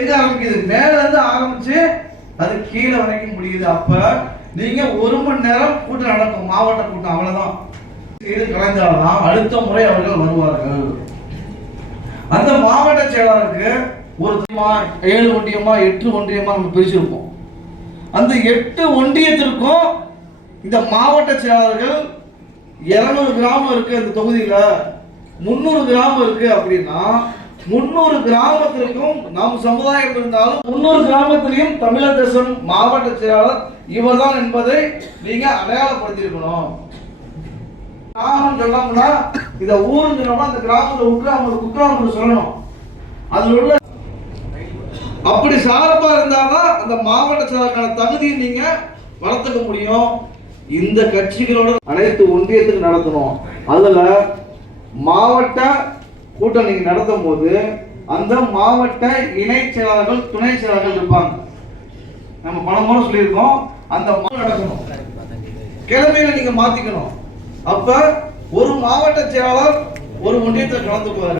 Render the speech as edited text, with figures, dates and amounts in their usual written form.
எங்க ஆரம்பிக்குது? மேல இருந்து ஆரம்பிச்சு அது கீழே வரைக்கும் முடியுது. அப்ப நீங்க 1 மணி நேரம் கூட்டம் நடக்கும், மாவட்ட கூட்டம், அவ்வளவுதான். இது கலைஞ்சால்தான் அடுத்த முறை அவர்கள் வருவார்கள். அந்த மாவட்ட செயலாளருக்கு ஒரு 7 ஒன்றியமா 8 ஒன்றியமா நம்ம பிரிச்சிருப்போம். அந்த 8 ஒன்றியத்திற்கும் இந்த மாவட்ட செயலாளர்கள் 200 கிராமம் இருக்கு, அந்த தொகுதியில 300 கிராமம் இருக்கு அப்படின்னா 300 கிராமத்திற்கும் நம் சமுதாயம் இருந்தாலும் 300 கிராமத்திலையும் தமிழக தேசம் மாவட்ட செயலாளர் இவர்தான் என்பதை நீங்க அடையாளப்படுத்தியிருக்கணும். கிராமம் சொல்லணும்னா இத ஊருன்னு சொன்னோம்னா அந்த கிராமத்துல குக்கிராமம் சொல்லணும். அதுல உள்ள அப்படி சார்பா இருந்தாதான் அந்த மாவட்ட செயலாளருக்கான தகுதியை நீங்க வளர்த்துக்க முடியும். இந்த கட்சிகளோட அனைத்து ஒன்றியத்துக்கு நடத்தணும். அதுல மாவட்ட கூட்டம் நீங்க நடத்தும் போது அந்த மாவட்ட இணை செயலாளர்கள் துணை செயலாளர்கள் இருப்பாங்க. நம்ம பல முறை சொல்லியிருக்கோம். அந்த நடக்கணும், கிழமையில நீங்க மாத்திக்கணும். அப்ப ஒரு மாவட்ட செயலாளர் ஒரு ஒன்றியத்தில் கலந்துக்குவார்.